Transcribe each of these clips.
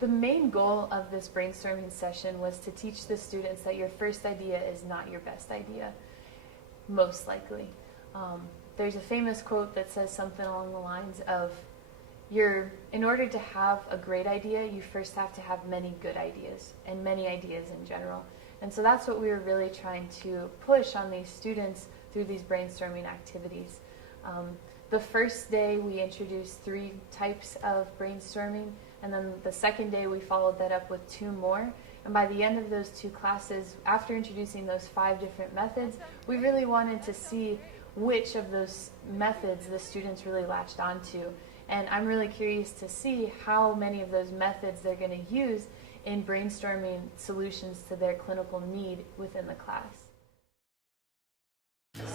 The main goal of this brainstorming session was to teach the students that your first idea is not your best idea, most likely. There's a famous quote that says something along the lines of, in order to have a great idea, you first have to have many good ideas, and many ideas in general. And so that's what we were really trying to push on these students through these brainstorming activities. The first day we introduced 3 types of brainstorming, and then the second day we followed that up with 2 more. And by the end of those 2 classes, after introducing those 5 different methods, we really wanted to see which of those methods the students really latched onto. And I'm really curious to see how many of those methods they're going to use in brainstorming solutions to their clinical need within the class.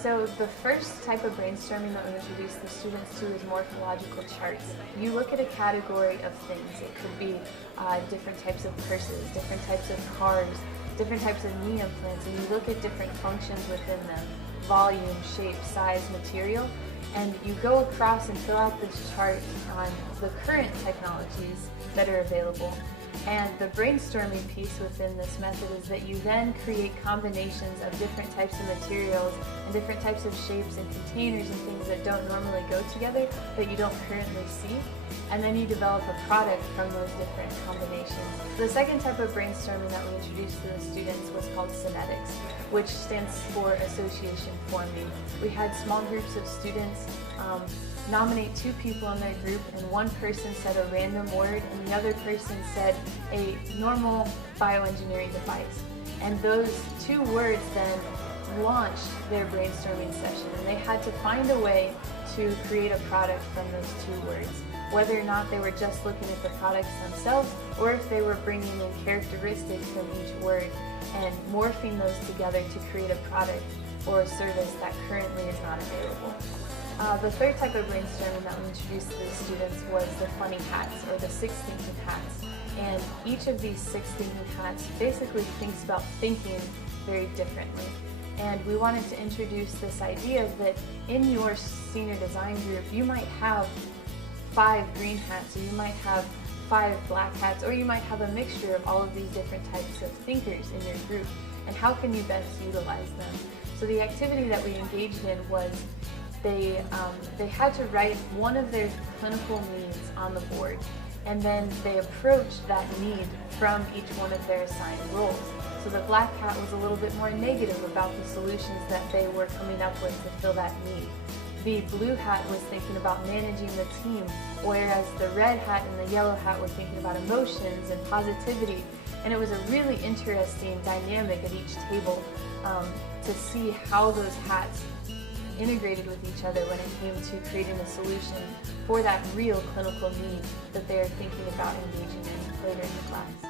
So the first type of brainstorming that we introduce the students to is morphological charts. You look at a category of things. It could be different types of purses, different types of cars, different types of knee implants, and you look at different functions within them, volume, shape, size, material, and you go across and fill out this chart on the current technologies that are available. And the brainstorming piece within this method is that you then create combinations of different types of materials and different types of shapes and containers and things that don't normally go together, that you don't currently see. And then you develop a product from those different combinations. The second type of brainstorming that we introduced to the students was called synetics, which stands for association forming. We had small groups of students nominate 2 people in their group, and one person said a random word and the other person said a normal bioengineering device. And those 2 words then launched their brainstorming session, and they had to find a way to create a product from those 2 words, whether or not they were just looking at the products themselves or if they were bringing in characteristics from each word and morphing those together to create a product or a service that currently is not available. The third type of brainstorming that we introduced to the students was the funny hats, or the 6 thinking hats. And each of these 6 thinking hats basically thinks about thinking very differently. And we wanted to introduce this idea that in your senior design group, you might have 5 green hats, or you might have 5 black hats, or you might have a mixture of all of these different types of thinkers in your group. And how can you best utilize them? So the activity that we engaged in was they had to write one of their clinical needs on the board, and then they approached that need from each one of their assigned roles. So the black hat was a little bit more negative about the solutions that they were coming up with to fill that need. The blue hat was thinking about managing the team, whereas the red hat and the yellow hat were thinking about emotions and positivity. And it was a really interesting dynamic at each table to see how those hats integrated with each other when it came to creating a solution for that real clinical need that they are thinking about engaging in later in the class.